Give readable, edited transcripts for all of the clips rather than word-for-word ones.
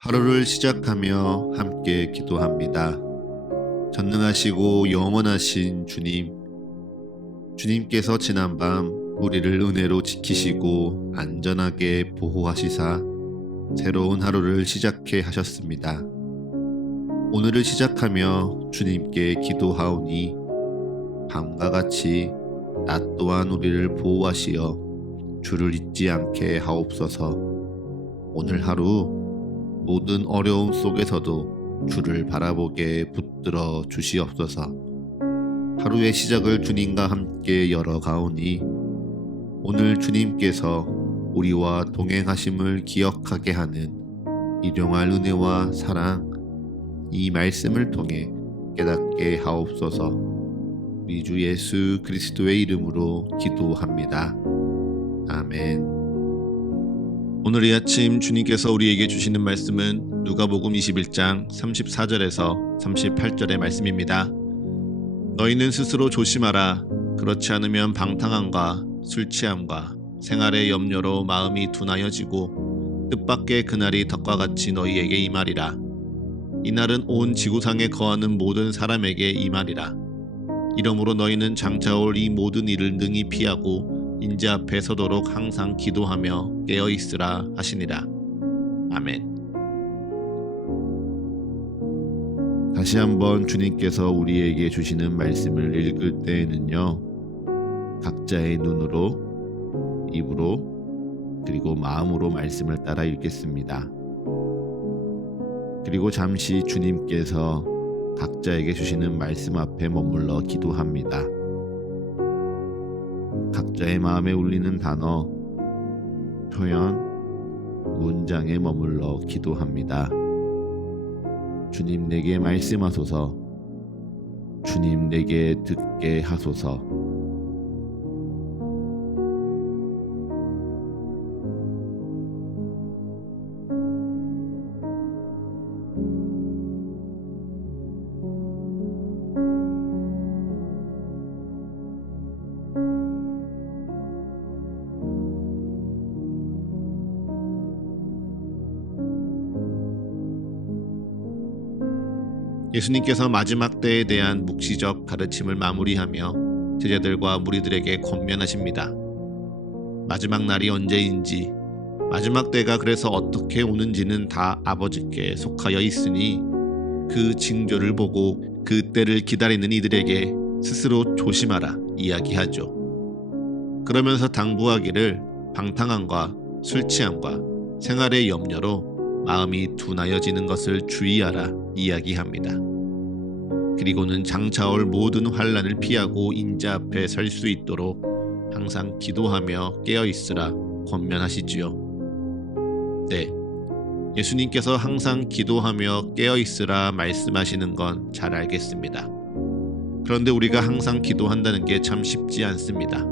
하루를 시작하며 함께 기도합니다. 전능하시고 영원하신 주님, 주님께서 지난밤 우리를 은혜로 지키시고 안전하게 보호하시사 새로운 하루를 시작해 하셨습니다. 오늘을 시작하며 주님께 기도하오니 밤과 같이 낮 또한 우리를 보호하시어 주를 잊지 않게 하옵소서. 오늘 하루 모든 어려움 속에서도 주를 바라보게 붙들어 주시옵소서. 하루의 시작을 주님과 함께 열어가오니 오늘 주님께서 우리와 동행하심을 기억하게 하는 일용할 은혜와 사랑, 이 말씀을 통해 깨닫게 하옵소서. 우리 주 예수 그리스도의 이름으로 기도합니다. 아멘. 오늘 이 아침 주님께서 우리에게 주시는 말씀은 누가복음 21장 34절에서 38절의 말씀입니다. 너희는 스스로 조심하라. 그렇지 않으면 방탕함과 술 취함과 생활의 염려로 마음이 둔하여지고 뜻밖의 그날이 덕과 같이 너희에게 임하리라. 이날은 온 지구상에 거하는 모든 사람에게 임하리라. 이러므로 너희는 장차올 이 모든 일을 능히 피하고 인자 앞에 서도록 항상 기도하며 깨어있으라 하시니라. 아멘. 다시 한번 주님께서 우리에게 주시는 말씀을 읽을 때에는요, 각자의 눈으로, 입으로, 그리고 마음으로 말씀을 따라 읽겠습니다. 그리고 잠시 주님께서 각자에게 주시는 말씀 앞에 머물러 기도합니다. 각자의 마음에 울리는 단어, 표현, 문장에 머물러 기도합니다. 주님 내게 말씀하소서. 주님 내게 듣게 하소서. 예수님께서 마지막 때에 대한 묵시적 가르침을 마무리하며 제자들과 무리들에게 권면하십니다. 마지막 날이 언제인지, 마지막 때가 그래서 어떻게 오는지는 다 아버지께 속하여 있으니 그 징조를 보고 그 때를 기다리는 이들에게 스스로 조심하라 이야기하죠. 그러면서 당부하기를 방탕함과 술 취함과 생활의 염려로 마음이 둔하여지는 것을 주의하라 이야기합니다. 그리고는 장차올 모든 환난을 피하고 인자 앞에 설 수 있도록 항상 기도하며 깨어있으라 권면하시지요. 네, 예수님께서 항상 기도하며 깨어있으라 말씀하시는 건 잘 알겠습니다. 그런데 우리가 항상 기도한다는 게 참 쉽지 않습니다.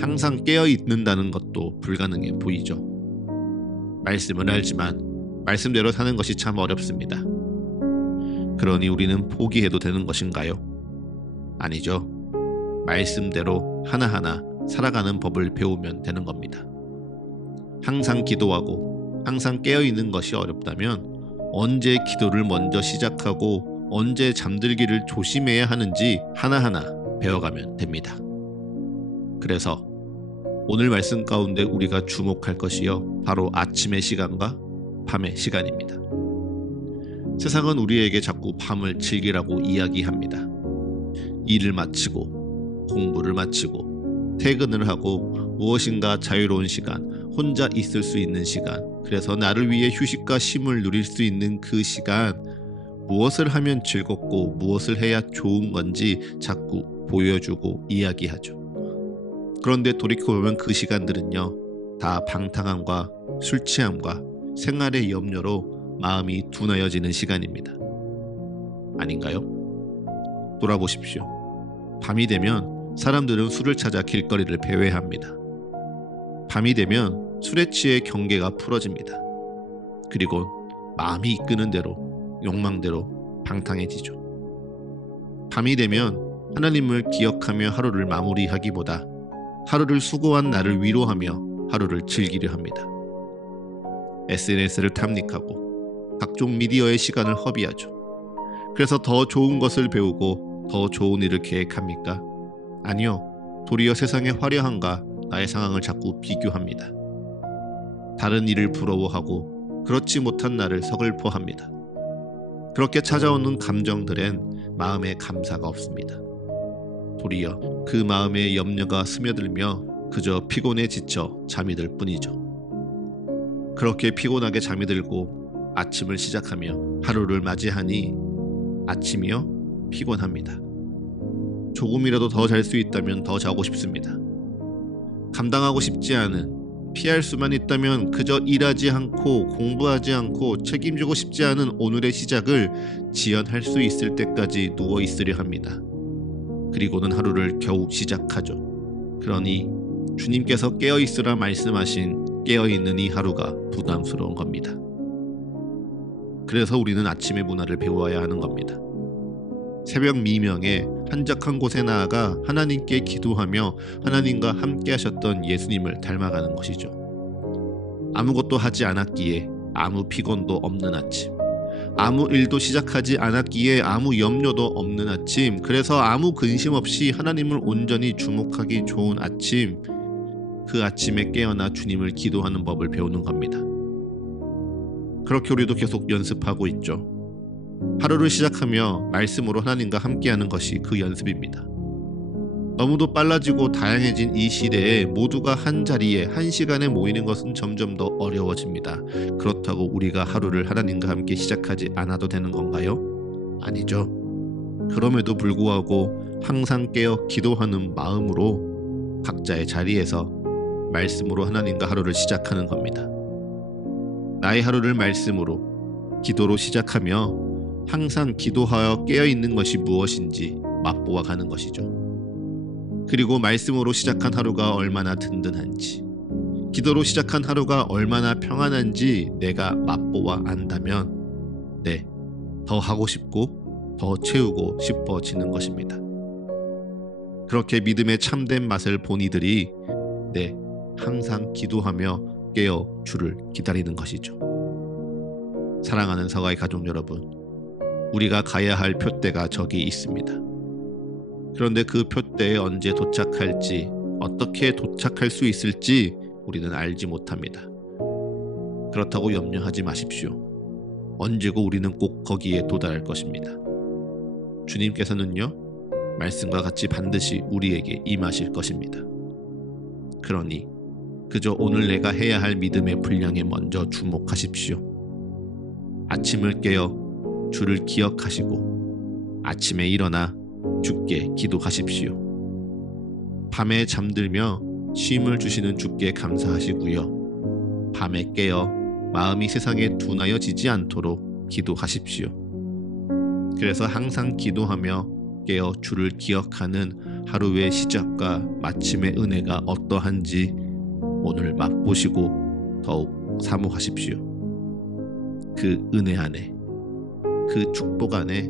항상 깨어있는다는 것도 불가능해 보이죠. 말씀은 알지만 말씀대로 사는 것이 참 어렵습니다. 그러니 우리는 포기해도 되는 것인가요? 아니죠. 말씀대로 하나하나 살아가는 법을 배우면 되는 겁니다. 항상 기도하고 항상 깨어있는 것이 어렵다면 언제 기도를 먼저 시작하고 언제 잠들기를 조심해야 하는지 하나하나 배워가면 됩니다. 그래서 오늘 말씀 가운데 우리가 주목할 것이요, 바로 아침의 시간과 밤의 시간입니다. 세상은 우리에게 자꾸 밤을 즐기라고 이야기합니다. 일을 마치고 공부를 마치고 퇴근을 하고 무엇인가 자유로운 시간, 혼자 있을 수 있는 시간, 그래서 나를 위해 휴식과 쉼을 누릴 수 있는 그 시간, 무엇을 하면 즐겁고 무엇을 해야 좋은 건지 자꾸 보여주고 이야기하죠. 그런데 돌이켜보면 그 시간들은요, 다 방탕함과 술 취함과 생활의 염려로 마음이 둔하여지는 시간입니다. 아닌가요? 돌아보십시오. 밤이 되면 사람들은 술을 찾아 길거리를 배회합니다. 밤이 되면 술에 취해 경계가 풀어집니다. 그리고 마음이 이끄는 대로, 욕망대로 방탕해지죠. 밤이 되면 하나님을 기억하며 하루를 마무리하기보다 하루를 수고한 나를 위로하며 하루를 즐기려 합니다. SNS를 탐닉하고 각종 미디어의 시간을 허비하죠. 그래서 더 좋은 것을 배우고 더 좋은 일을 계획합니까? 아니요. 도리어 세상의 화려함과 나의 상황을 자꾸 비교합니다. 다른 일을 부러워하고 그렇지 못한 나를 서글퍼합니다. 그렇게 찾아오는 감정들엔 마음에 감사가 없습니다. 도리어 그 마음에 염려가 스며들며 그저 피곤에 지쳐 잠이 들 뿐이죠. 그렇게 피곤하게 잠이 들고 아침을 시작하며 하루를 맞이하니 아침이요? 피곤합니다. 조금이라도 더 잘 수 있다면 더 자고 싶습니다. 감당하고 싶지 않은, 피할 수만 있다면 그저 일하지 않고 공부하지 않고 책임지고 싶지 않은 오늘의 시작을 지연할 수 있을 때까지 누워 있으려 합니다. 그리고는 하루를 겨우 시작하죠. 그러니 주님께서 깨어있으라 말씀하신 깨어있는 이 하루가 부담스러운 겁니다. 그래서 우리는 아침의 문화를 배워야 하는 겁니다. 새벽 미명에 한적한 곳에 나아가 하나님께 기도하며 하나님과 함께 하셨던 예수님을 닮아가는 것이죠. 아무것도 하지 않았기에 아무 피곤도 없는 아침, 아무 일도 시작하지 않았기에 아무 염려도 없는 아침, 그래서 아무 근심 없이 하나님을 온전히 주목하기 좋은 아침, 그 아침에 깨어나 주님을 기도하는 법을 배우는 겁니다. 그렇게 우리도 계속 연습하고 있죠. 하루를 시작하며 말씀으로 하나님과 함께하는 것이 그 연습입니다. 너무도 빨라지고 다양해진 이 시대에 모두가 한 자리에 한 시간에 모이는 것은 점점 더 어려워집니다. 그렇다고 우리가 하루를 하나님과 함께 시작하지 않아도 되는 건가요? 아니죠. 그럼에도 불구하고 항상 깨어 기도하는 마음으로 각자의 자리에서 말씀으로 하나님과 하루를 시작하는 겁니다. 나의 하루를 말씀으로, 기도로 시작하며 항상 기도하여 깨어있는 것이 무엇인지 맛보아 가는 것이죠. 그리고 말씀으로 시작한 하루가 얼마나 든든한지, 기도로 시작한 하루가 얼마나 평안한지 내가 맛보아 안다면 더 하고 싶고 더 채우고 싶어지는 것입니다. 그렇게 믿음의 참된 맛을 본 이들이 항상 기도하며 깨어 주를 기다리는 것이죠. 사랑하는 서가의 가족 여러분, 우리가 가야 할 표대가 저기 있습니다. 그런데 그 표대에 언제 도착할지, 어떻게 도착할 수 있을지 우리는 알지 못합니다. 그렇다고 염려하지 마십시오. 언제고 우리는 꼭 거기에 도달할 것입니다. 주님께서는요, 말씀과 같이 반드시 우리에게 임하실 것입니다. 그러니 그저 오늘 내가 해야 할 믿음의 분량에 먼저 주목하십시오. 아침을 깨어 주를 기억하시고 아침에 일어나 주께 기도하십시오. 밤에 잠들며 쉼을 주시는 주께 감사하시고요. 밤에 깨어 마음이 세상에 둔하여지지 않도록 기도하십시오. 그래서 항상 기도하며 깨어 주를 기억하는 하루의 시작과 마침의 은혜가 어떠한지 오늘 맛보시고 더욱 사모하십시오. 그 은혜 안에, 그 축복 안에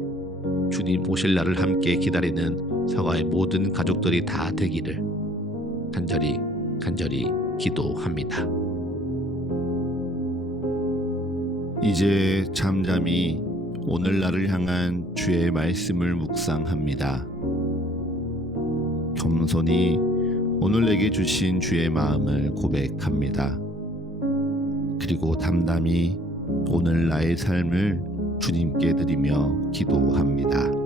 주님 오실 날을 함께 기다리는 서가의 모든 가족들이 다 되기를 간절히 기도합니다. 이제 잠잠히 오늘날을 향한 주의 말씀을 묵상합니다. 겸손히 오늘 내게 주신 주의 마음을 고백합니다. 그리고 담담히 오늘 나의 삶을 주님께 드리며 기도합니다.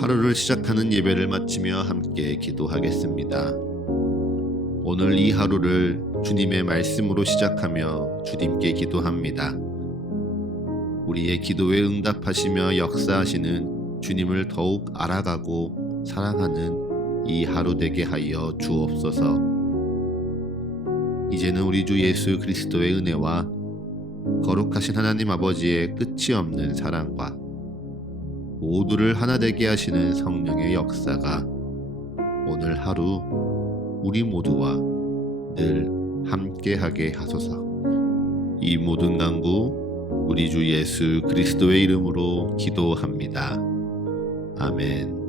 하루를 시작하는 예배를 마치며 함께 기도하겠습니다. 오늘 이 하루를 주님의 말씀으로 시작하며 주님께 기도합니다. 우리의 기도에 응답하시며 역사하시는 주님을 더욱 알아가고 사랑하는 이 하루 되게 하여 주옵소서. 이제는 우리 주 예수 그리스도의 은혜와 거룩하신 하나님 아버지의 끝이 없는 사랑과 모두를 하나 되게 하시는 성령의 역사가 오늘 하루 우리 모두와 늘 함께하게 하소서. 이 모든 간구 우리 주 예수 그리스도의 이름으로 기도합니다. 아멘.